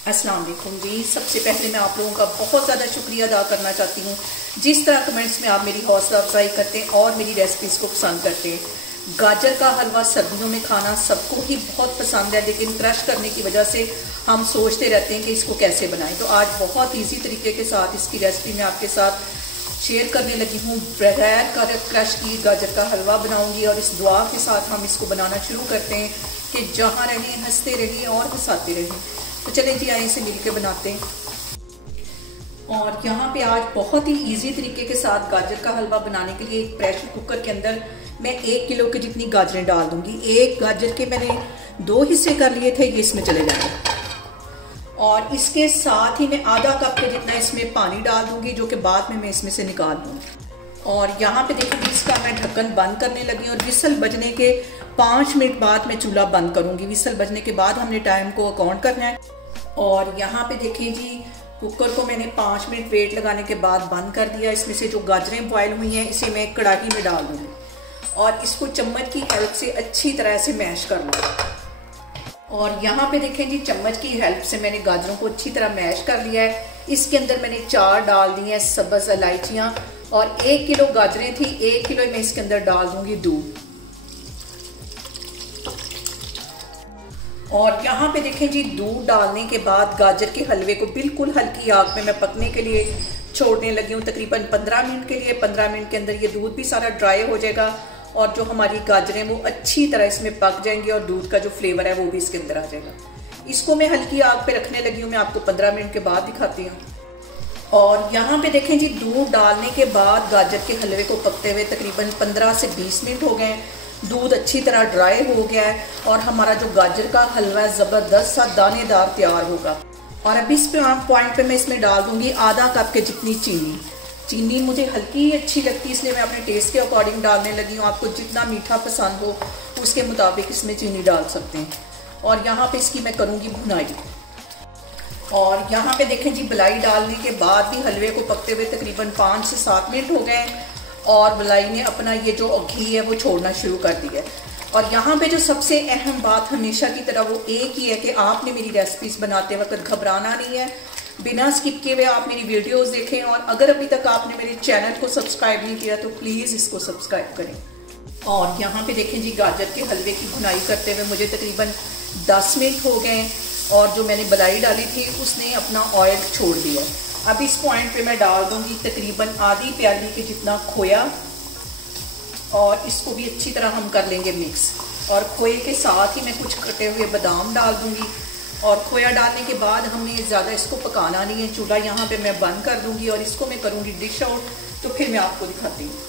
अस्सलाम वालेकुम जी। सबसे पहले मैं आप लोगों का बहुत ज़्यादा शुक्रिया अदा करना चाहती हूँ जिस तरह कमेंट्स में आप मेरी हौसला अफजाई करते हैं और मेरी रेसिपीज़ को पसंद करते हैं। गाजर का हलवा सर्दियों में खाना सबको ही बहुत पसंद है, लेकिन क्रश करने की वजह से हम सोचते रहते हैं कि इसको कैसे बनाएं। तो आज बहुत ईजी तरीके के साथ इसकी रेसिपी मैं आपके साथ शेयर करने लगी हूँ। बगैर क्रश की गाजर का हलवा बनाऊंगी और इस दुआ के साथ हम इसको बनाना शुरू करते हैं कि जहाँ रहें हंसते रहिए और हंसाते रहें। तो चलें जी, आए इसे मिलके बनाते हैं। और यहाँ पे आज बहुत ही इजी तरीके के साथ गाजर का हलवा बनाने के लिए एक प्रेशर कुकर के अंदर मैं 1 किलो की जितनी गाजरें डाल दूंगी। एक गाजर के मैंने 2 हिस्से कर लिए थे, ये इसमें चले जाएंगे। और इसके साथ ही मैं आधा कप के जितना इसमें पानी डाल दूंगी, जो कि बाद में मैं इसमें से निकाल दूंगी। और यहाँ पे देखिए इसका मैं ढक्कन बंद करने लगी और विसल बजने के 5 मिनट बाद मैं चूल्हा बंद करूंगी। विसल बजने के बाद हमने टाइम को अकाउंट करना है। और यहाँ पे देखिए जी, कुकर को मैंने 5 मिनट वेट लगाने के बाद बंद कर दिया। इसमें से जो गाजरें बॉयल हुई हैं इसे मैं कढ़ाई में डाल दूंगी और इसको चम्मच की हेल्प से अच्छी तरह से मैश कर लूँगी। और यहाँ पे देखें जी, चम्मच की हेल्प से मैंने गाजरों को अच्छी तरह मैश कर लिया है। इसके अंदर मैंने 4 डाल दी हैं सब्ज़ इलायचियाँ और 1 किलो गाजरें थी, 1 किलो में इसके अंदर डाल दूंगी दूध। और यहाँ पे देखें जी, दूध डालने के बाद गाजर के हलवे को बिल्कुल हल्की आग में मैं पकने के लिए छोड़ने लगी हूँ, तकरीबन 15 मिनट के लिए। 15 मिनट के अंदर ये दूध भी सारा ड्राई हो जाएगा और जो हमारी गाजरें वो अच्छी तरह इसमें पक जाएंगी और दूध का जो फ्लेवर है वो भी इसके अंदर आ जाएगा। इसको मैं हल्की आग पे रखने लगी हूँ, मैं आपको 15 मिनट के बाद दिखाती हूँ। और यहाँ पे देखें जी, दूध डालने के बाद गाजर के हलवे को पकते हुए तकरीबन 15 से 20 मिनट हो गए। दूध अच्छी तरह ड्राई हो गया है और हमारा जो गाजर का हलवा ज़बरदस्त सा दानेदार तैयार होगा। और अब इस पॉइंट पे मैं इसमें डाल दूंगी आधा कप के जितनी चीनी। चीनी मुझे हल्की अच्छी लगती है, इसलिए मैं अपने टेस्ट के अकॉर्डिंग डालने लगी हूँ। आपको जितना मीठा पसंद हो उसके मुताबिक इसमें चीनी डाल सकते हैं। और यहाँ पे इसकी मैं करूँगी भुनाई। और यहाँ पे देखें जी, मलाई डालने के बाद भी हलवे को पकते हुए तकरीबन 5 से 7 मिनट हो गए और मलाई ने अपना ये जो घी है वो छोड़ना शुरू कर दिया है। और यहाँ पे जो सबसे अहम बात हमेशा की तरह वो एक ही है कि आपने मेरी रेसिपीज़ बनाते वक्त घबराना नहीं है। बिना स्किप किए हुए आप मेरी वीडियोस देखें और अगर अभी तक आपने मेरे चैनल को सब्सक्राइब नहीं किया तो प्लीज़ इसको सब्सक्राइब करें। और यहाँ पे देखें जी, गाजर के हलवे की भुनाई करते हुए मुझे तकरीबन 10 मिनट हो गए और जो मैंने मलाई डाली थी उसने अपना ऑयल छोड़ दिया। अब इस पॉइंट पे मैं डाल दूंगी तकरीबन आधी प्याली के जितना खोया और इसको भी अच्छी तरह हम कर लेंगे मिक्स। और खोए के साथ ही मैं कुछ कटे हुए बादाम डाल दूंगी। और खोया डालने के बाद हमने ज़्यादा इसको पकाना नहीं है। चूल्हा यहाँ पे मैं बंद कर दूंगी और इसको मैं करूँगी डिश आउट, तो फिर मैं आपको दिखाती हूँ।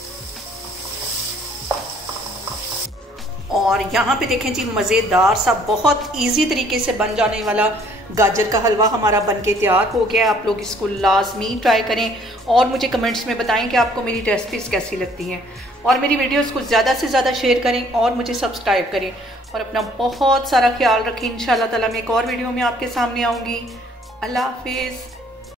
और यहाँ पे देखें जी, मज़ेदार सा बहुत इजी तरीके से बन जाने वाला गाजर का हलवा हमारा बनके तैयार हो गया। आप लोग इसको लाजमी ट्राई करें और मुझे कमेंट्स में बताएं कि आपको मेरी रेसिपीज़ कैसी लगती हैं। और मेरी वीडियोस को ज़्यादा से ज़्यादा शेयर करें और मुझे सब्सक्राइब करें और अपना बहुत सारा ख्याल रखें। इंशाल्लाह ताला मैं एक और वीडियो में आपके सामने आऊँगी। अल्लाह हाफिज़।